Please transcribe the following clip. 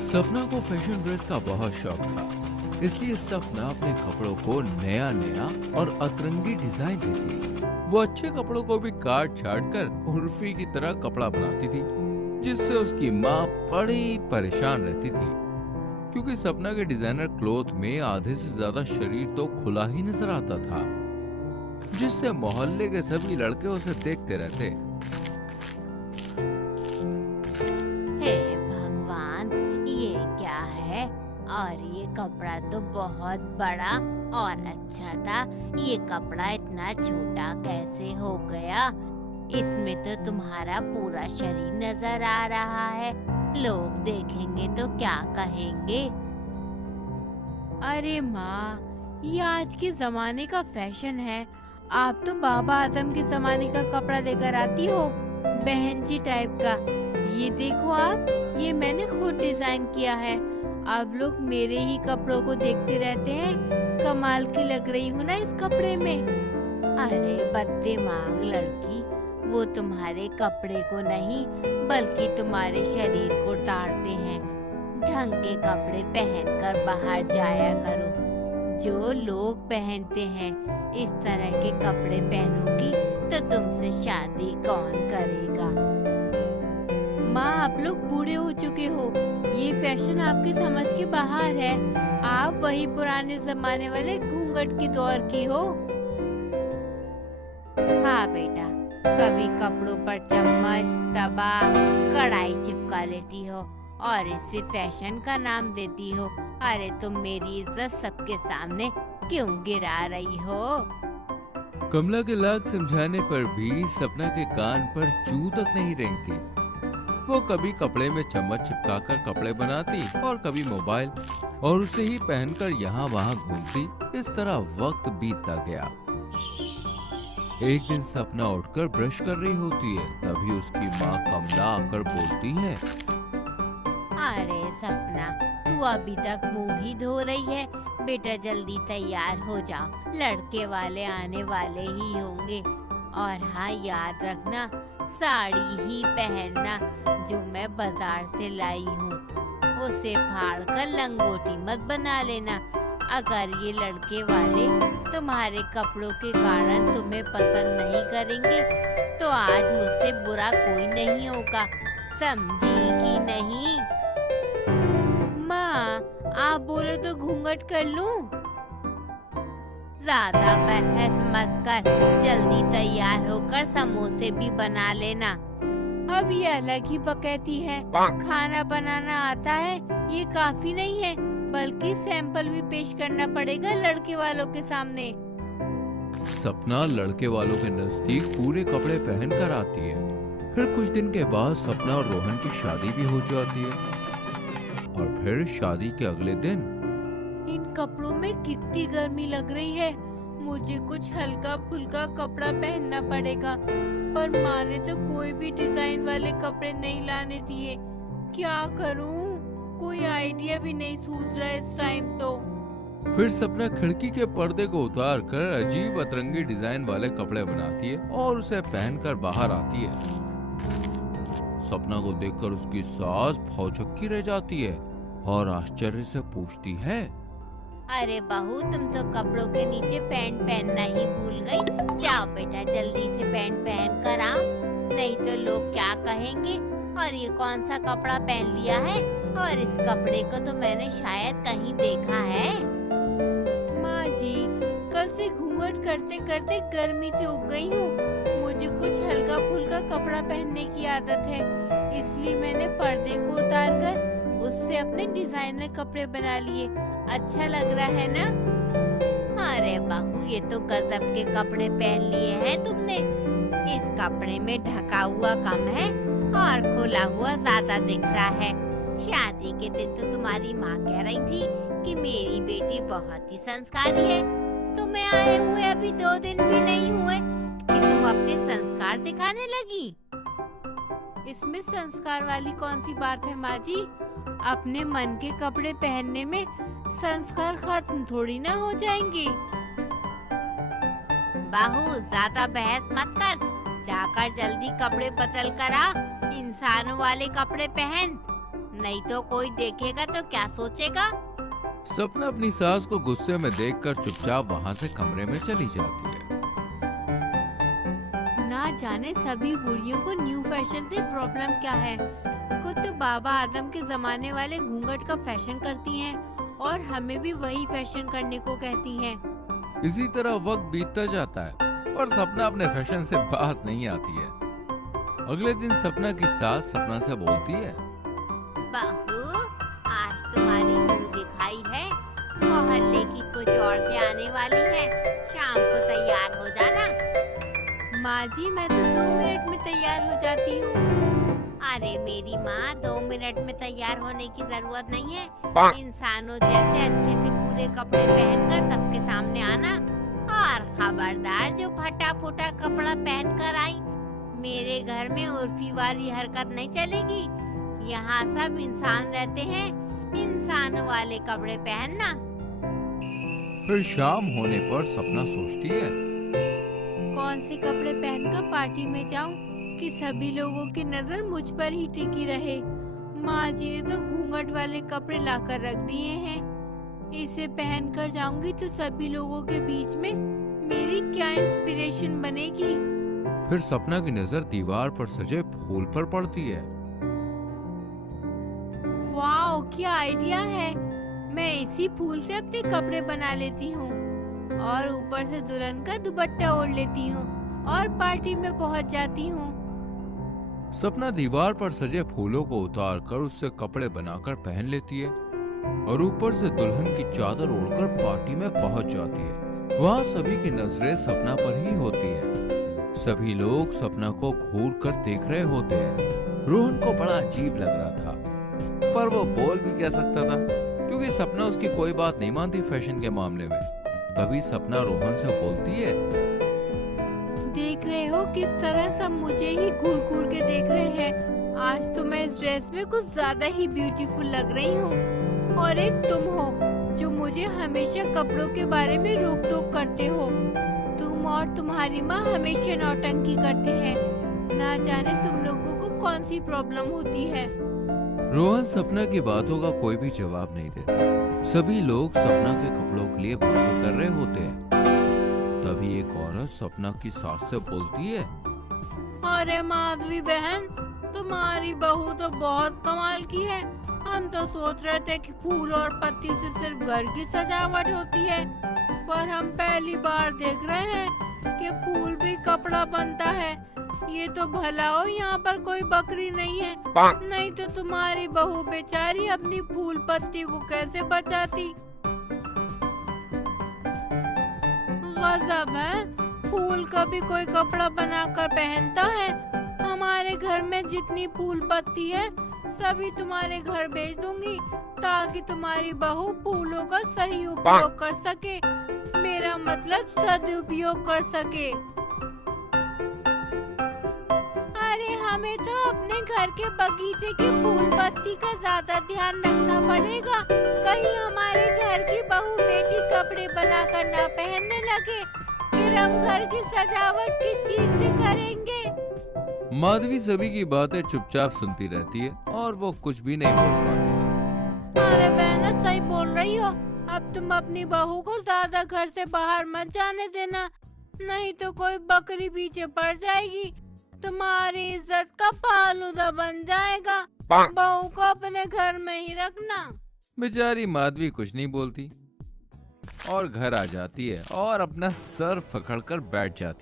सपना को fashion dress का बहुत शौक था, इसलिए सपना अपने कपड़ों को नया नया और अतरंगी डिजाइन देती। वो अच्छे कपड़ों को भी काट छाट कर उर्फी की तरह कपड़ा बनाती थी, जिससे उसकी माँ बड़ी परेशान रहती थी, क्योंकि सपना के डिजाइनर क्लॉथ में आधे से ज्यादा शरीर तो खुला ही नजर आता था, जिससे मोहल्ले के सभी लड़के उसे देखते रहते। हे भगवान, ये क्या है? और ये कपड़ा तो बहुत बड़ा और अच्छा था। ये कपड़ा इतना छोटा कैसे हो गया? इसमें तो तुम्हारा पूरा शरीर नजर आ रहा है। लोग देखेंगे तो क्या कहेंगे? अरे माँ, ये आज के जमाने का फैशन है। आप तो बाबा आदम के जमाने का कपड़ा लेकर आती हो, बहन जी टाइप का। ये देखो आप, ये मैंने खुद डिजाइन किया है। आप लोग मेरे ही कपड़ों को देखते रहते हैं। कमाल की लग रही हूँ ना इस कपड़े में। अरे बददिमाग लड़की, वो तुम्हारे कपड़े को नहीं बल्कि तुम्हारे शरीर को ताड़ते हैं। ढंग के कपड़े पहनकर बाहर जाया करो। जो लोग पहनते हैं, इस तरह के कपड़े पहनोगी तो तुमसे शादी कौन करेगा? माँ, आप लोग बूढ़े हो चुके हो। ये फैशन आपकी समझ के बाहर है। आप वही पुराने जमाने वाले घूंघट की दौर की हो। हाँ बेटा, कभी कपड़ों पर चम्मच, तवा, कढ़ाई चिपका लेती हो और इसे फैशन का नाम देती हो। अरे तुम मेरी इज्जत सबके सामने क्यों गिरा रही हो? कमला के लाख समझाने पर भी सपना के कान पर जू तक नहीं रेंगती। वो कभी कपड़े में चम्मच चिपकाकर कपड़े बनाती और कभी मोबाइल, और उसे ही पहनकर यहाँ वहाँ घूमती। इस तरह वक्त बीतता गया। एक दिन सपना उठकर ब्रश कर रही होती है, तभी उसकी माँ कमला आकर बोलती है। अरे सपना, तू अभी तक मुंह ही धो रही है। बेटा जल्दी तैयार हो जाओ, लड़के वाले आने वाले ही होंगे। और हाँ, याद रखना, साड़ी ही पहनना जो मैं बाजार से लाई हूँ। उसे फाड़कर लंगोटी मत बना लेना। अगर ये लड़के वाले तुम्हारे कपड़ों के कारण तुम्हें पसंद नहीं करेंगे तो आज मुझसे बुरा कोई नहीं होगा, समझी कि नहीं? माँ, आप बोले तो घूंघट कर लूं? ज्यादा बहस मत कर, जल्दी तैयार होकर समोसे भी बना लेना। अब ये अलग ही बकैती है। खाना बनाना आता है ये काफी नहीं है, बल्कि सैंपल भी पेश करना पड़ेगा लड़के वालों के सामने। सपना लड़के वालों के नजदीक पूरे कपड़े पहनकर आती है। फिर कुछ दिन के बाद सपना और रोहन की शादी भी हो जाती है। और फिर शादी के अगले दिन, इन कपड़ों में कितनी गर्मी लग रही है। मुझे कुछ हल्का फुल्का कपड़ा पहनना पड़ेगा, पर माँ ने तो कोई भी डिजाइन वाले कपड़े नहीं लाने दिए। क्या करूँ? कोई आइडिया भी नहीं सूझ रहा इस टाइम तो। फिर सपना खिड़की के पर्दे को उतार कर अजीब अतरंगी डिजाइन वाले कपड़े बनाती है और उसे पहनकर बाहर आती है। सपना को देखकर उसकी सास भौचक्की रह जाती है और आश्चर्य से पूछती है। अरे बहू, तुम तो कपड़ों के नीचे पैंट पहनना ही भूल गई। जाओ बेटा, जल्दी से पैंट पहन कर आओ, नहीं तो लोग क्या कहेंगे। और ये कौन सा कपड़ा पहन लिया है? और इस कपड़े को तो मैंने शायद कहीं देखा है। माँ जी, कल से घूंघट करते करते गर्मी से उब गई हूँ। मुझे कुछ हल्का फुल्का कपड़ा पहनने की आदत है, इसलिए मैंने पर्दे को उतार कर उससे अपने डिजाइनर कपड़े बना लिए। अच्छा लग रहा है ना? अरे बहू, ये तो गजब के कपड़े पहन लिए हैं तुमने। इस कपड़े में ढका हुआ कम है और खुला हुआ ज्यादा दिख रहा है। शादी के दिन तो तुम्हारी माँ कह रही थी कि मेरी बेटी बहुत ही संस्कारी है। तुम्हें आए हुए अभी 2 दिन भी नहीं हुए कि तुम अपने संस्कार दिखाने लगी। इसमें संस्कार वाली कौन सी बात है माँ जी? अपने मन के कपड़े पहनने में संस्कार खत्म थोड़ी ना हो जाएंगे। बहू, ज्यादा बहस मत कर, जाकर जल्दी कपड़े बदल कर आ। इंसानों वाले कपड़े पहन, नहीं तो कोई देखेगा तो क्या सोचेगा। सपना अपनी सास को गुस्से में देखकर चुपचाप वहाँ से कमरे में चली जाती है। ना जाने सभी बुढ़ियों को न्यू फैशन से प्रॉब्लम क्या है। खुद तो बाबा आदम के जमाने वाले घूंघट का फैशन करती हैं और हमें भी वही फैशन करने को कहती हैं। इसी तरह वक्त बीतता जाता है पर सपना अपने फैशन से बाज नहीं आती है। अगले दिन सपना की सास सपना से बोलती है, बहू, आज तुम्हारी मुंह दिखाई है, मोहल्ले की कुछ औरतें आने वाली हैं, शाम को तैयार हो जाना। माँ जी, मैं तो 2 मिनट में तैयार हो जाती हूँ। अरे मेरी माँ, 2 मिनट में तैयार होने की जरूरत नहीं है। इंसानों जैसे अच्छे से पूरे कपड़े पहनकर सबके सामने आना, और खबरदार जो फटा फूटा कपड़ा पहन कर आई, मेरे घर में उर्फी वाली हरकत नहीं चलेगी। यहाँ सब इंसान रहते हैं, इंसान वाले कपड़े पहनना। फिर शाम होने पर सपना सोचती है, कौन से कपड़े पहनकर पार्टी में जाऊं कि सभी लोगों की नजर मुझ पर ही टिकी रहे। माँ जी ने तो घूंघट वाले कपड़े लाकर रख दिए हैं। इसे पहनकर जाऊंगी तो सभी लोगों के बीच में मेरी क्या इंस्पिरेशन बनेगी। फिर सपना की नजर दीवार पर सजे फूल पर पड़ती है। वाओ, क्या आइडिया है। मैं इसी फूल से अपने कपड़े बना लेती हूँ और ऊपर से दुल्हन का दुपट्टा ओढ़ लेती हूँ और पार्टी में पहुँच जाती हूँ। सपना दीवार पर सजे फूलों को उतारकर उससे कपड़े बनाकर पहन लेती है और ऊपर से दुल्हन की चादर ओढ़कर पार्टी में पहुंच जाती है। वहाँ सभी की नजरें सपना पर ही होती है। सभी लोग सपना को घूर कर देख रहे होते हैं। रोहन को बड़ा अजीब लग रहा था, पर वो बोल भी क्या सकता था क्योंकि सपना उसकी कोई बात नहीं मानती फैशन के मामले में। तभी सपना रोहन से बोलती है, देख रहे हो किस तरह सब मुझे ही घूर घूर के देख रहे हैं। आज तो मैं इस ड्रेस में कुछ ज्यादा ही ब्यूटीफुल लग रही हूँ। और एक तुम हो जो मुझे हमेशा कपड़ों के बारे में रोक टोक करते हो। तुम और तुम्हारी माँ हमेशा नौटंकी करते हैं। ना जाने तुम लोगों को कौन सी प्रॉब्लम होती है। रोहन सपना की बातों का कोई भी जवाब नहीं देता। सभी लोग सपना के कपड़ों के लिए बातें कर रहे होते हैं। तभी एक औरत सपना की सास से बोलती है, अरे माधवी बहन, तुम्हारी बहू तो बहुत कमाल की है। हम तो सोच रहे थे कि फूल और पत्ती से सिर्फ घर की सजावट होती है, पर हम पहली बार देख रहे हैं कि फूल भी कपड़ा बनता है। ये तो भला हो यहाँ पर कोई बकरी नहीं है, नहीं तो तुम्हारी बहू बेचारी अपनी फूल पत्ती को कैसे बचाती। गजब है, फूल का भी कोई कपड़ा बनाकर पहनता है। हमारे घर में जितनी फूल पत्ती है सभी तुम्हारे घर भेज दूंगी ताकि तुम्हारी बहू फूलों का सही उपयोग कर सके, मेरा मतलब सदुपयोग कर सके। अरे हमें तो अपने घर के बगीचे की फूल पत्ती का ज्यादा ध्यान रखना पड़ेगा, कहीं हमारे घर की बहू बेटी कपड़े बनाकर ना पहनने लगे, फिर हम घर की सजावट किस चीज से करेंगे। माधवी सभी की बातें चुपचाप सुनती रहती है और वो कुछ भी नहीं बोल पाती। अरे बहना, सही बोल रही हो। अब तुम अपनी बहू को ज्यादा घर से बाहर मत जाने देना, नहीं तो कोई बकरी पीछे पड़ जाएगी, तुम्हारी इज्जत का फालूदा बन जाएगा। बहू को अपने घर में ही रखना। बेचारी माधवी कुछ नहीं बोलती और घर आ जाती है और अपना सर पकड़कर बैठ जाती है।